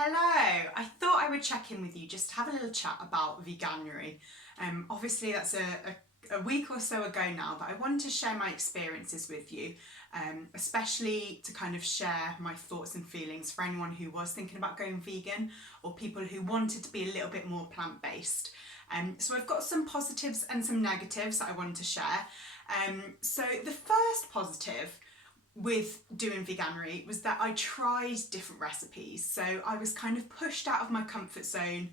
Hello, I thought I would check in with you just to have a little chat about Veganuary. Obviously that's a week or so ago now, but I wanted to share my experiences with you, especially to kind of share my thoughts and feelings for anyone who was thinking about going vegan or people who wanted to be a little bit more plant-based. So I've got some positives and some negatives that I wanted to share. So the first positive with doing Veganuary was that I tried different recipes. So I was kind of pushed out of my comfort zone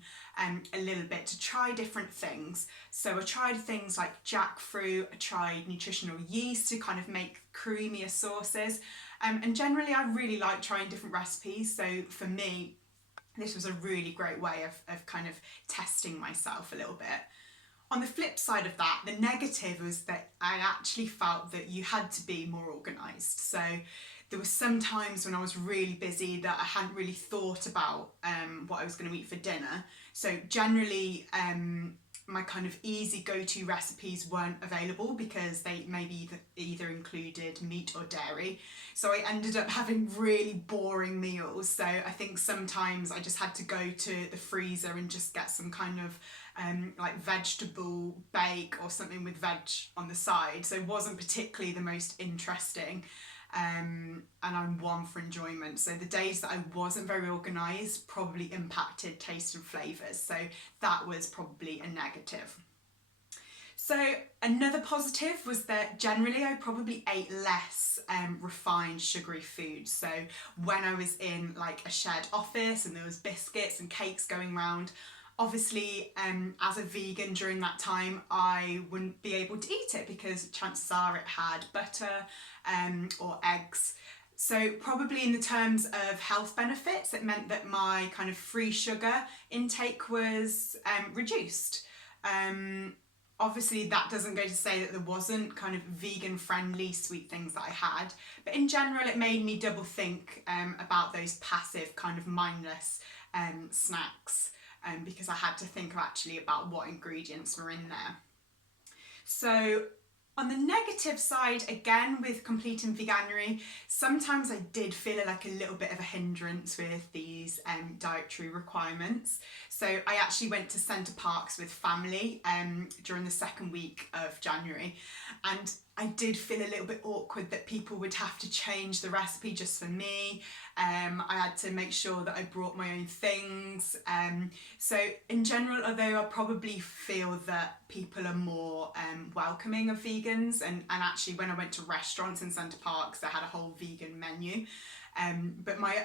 a little bit to try different things. So I tried things like jackfruit, I tried nutritional yeast to kind of make creamier sauces. And generally I really like trying different recipes. So for me, this was a really great way of kind of testing myself a little bit. On the flip side of that, the negative was that I actually felt that you had to be more organised. So there were some times when I was really busy that I hadn't really thought about what I was going to eat for dinner. So generally, my kind of easy go-to recipes weren't available because they maybe either included meat or dairy. So I ended up having really boring meals. So I think sometimes I just had to go to the freezer and just get some kind of like vegetable bake or something with veg on the side. So it wasn't particularly the most interesting. And I'm one for enjoyment. So the days that I wasn't very organised probably impacted taste and flavours. So that was probably a negative. So another positive was that generally I probably ate less refined sugary foods. So when I was in like a shared office and there was biscuits and cakes going around, obviously, as a vegan during that time, I wouldn't be able to eat it because chances are it had butter or eggs. So probably in the terms of health benefits, it meant that my kind of free sugar intake was reduced. Obviously that doesn't go to say that there wasn't kind of vegan friendly sweet things that I had, but in general it made me double think about those passive kind of mindless snacks. Because I had to think actually about what ingredients were in there. So on the negative side, again with completing Veganuary, sometimes I did feel like a little bit of a hindrance with these dietary requirements. So I actually went to Center Parcs with family during the second week of January, and I did feel a little bit awkward that people would have to change the recipe just for me. I had to make sure that I brought my own things. So in general, although I probably feel that people are more welcoming of vegans, and actually when I went to restaurants in Center Parcs, they had a whole vegan menu. But my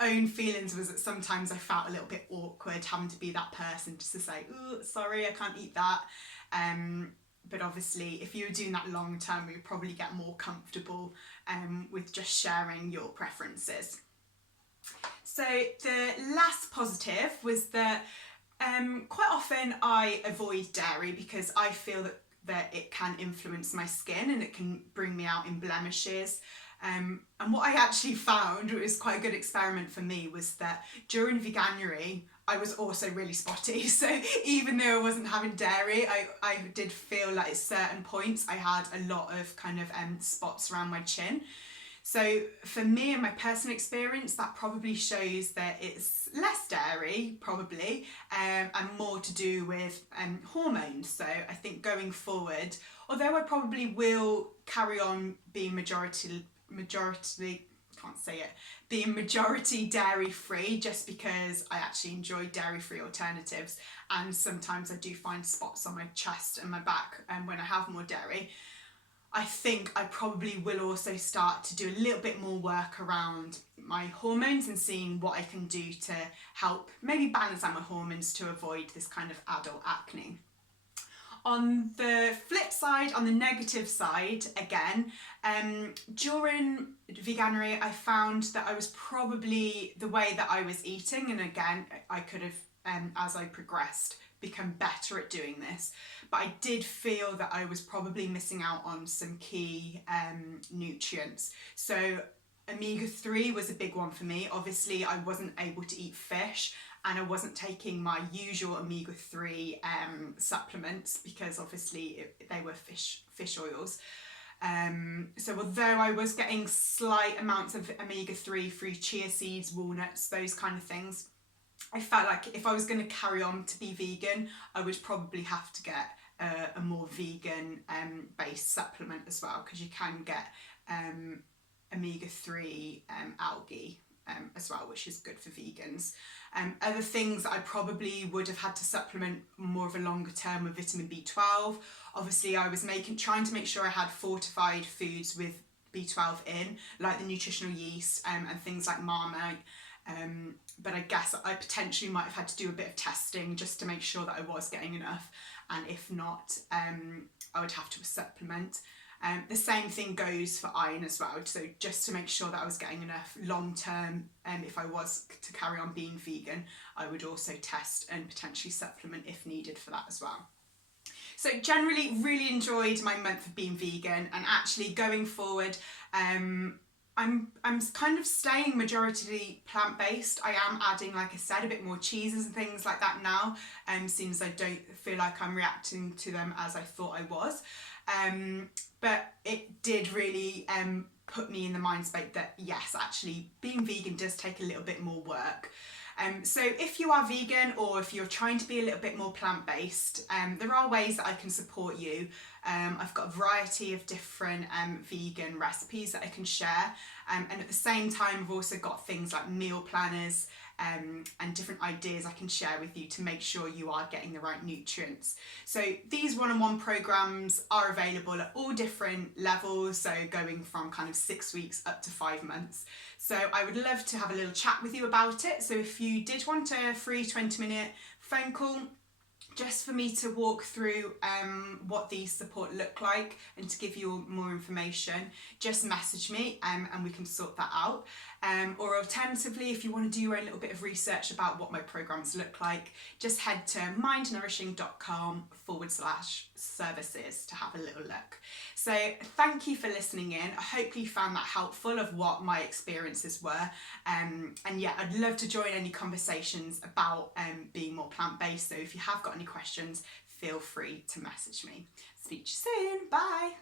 own feelings was that sometimes I felt a little bit awkward having to be that person just to say, oh, sorry, I can't eat that. But obviously, if you were doing that long term, you would probably get more comfortable with just sharing your preferences. So the last positive was that quite often I avoid dairy because I feel that it can influence my skin and it can bring me out in blemishes. And what I actually found, it was quite a good experiment for me, was that during Veganuary I was also really spotty. So even though I wasn't having dairy, I did feel like at certain points I had a lot of kind of spots around my chin. So for me and my personal experience, that probably shows that it's less dairy probably and more to do with hormones. So I think going forward, although I probably will carry on being majority dairy free just because I actually enjoy dairy free alternatives, and sometimes I do find spots on my chest and my back when I have more dairy. I think I probably will also start to do a little bit more work around my hormones and seeing what I can do to help maybe balance out my hormones to avoid this kind of adult acne. On the flip side, on the negative side, again, during Veganuary, I found that I was probably, the way that I was eating, and again, I could have, as I progressed, become better at doing this, but I did feel that I was probably missing out on some key nutrients. So omega-3 was a big one for me. Obviously, I wasn't able to eat fish, and I wasn't taking my usual omega-3 supplements because obviously they were fish oils. So although I was getting slight amounts of omega-3 through chia seeds, walnuts, those kind of things, I felt like if I was going to carry on to be vegan, I would probably have to get a more vegan based supplement as well, because you can get omega-3 algae as well, which is good for vegans. Other things that I probably would have had to supplement more of a longer term were vitamin B12. Obviously I was trying to make sure I had fortified foods with B12 in, like the nutritional yeast and things like Marmite. But I guess I potentially might have had to do a bit of testing just to make sure that I was getting enough, and if not, I would have to supplement. The same thing goes for iron as well, so just to make sure that I was getting enough long term, if I was to carry on being vegan, I would also test and potentially supplement if needed for that as well. So generally really enjoyed my month of being vegan, and actually going forward, I'm kind of staying majority plant-based. I am adding, like I said, a bit more cheeses and things like that now, since I don't feel like I'm reacting to them as I thought I was. But it did really put me in the mind state that yes, actually being vegan does take a little bit more work. So if you are vegan, or if you're trying to be a little bit more plant-based, there are ways that I can support you. I've got a variety of different vegan recipes that I can share, and at the same time I've also got things like meal planners and different ideas I can share with you to make sure you are getting the right nutrients. So these one-on-one programs are available at all different levels, so going from kind of 6 weeks up to 5 months. So I would love to have a little chat with you about it. So if you did want a free 20-minute phone call, just for me to walk through what these support look like and to give you more information, just message me and we can sort that out. Or alternatively, if you want to do your own little bit of research about what my programs look like, just head to mindnourishing.com/services to have a little look. So thank you for listening in. I hope you found that helpful of what my experiences were. And yeah, I'd love to join any conversations about being more plant-based. So if you have got any questions, feel free to message me. Speak to you soon. Bye.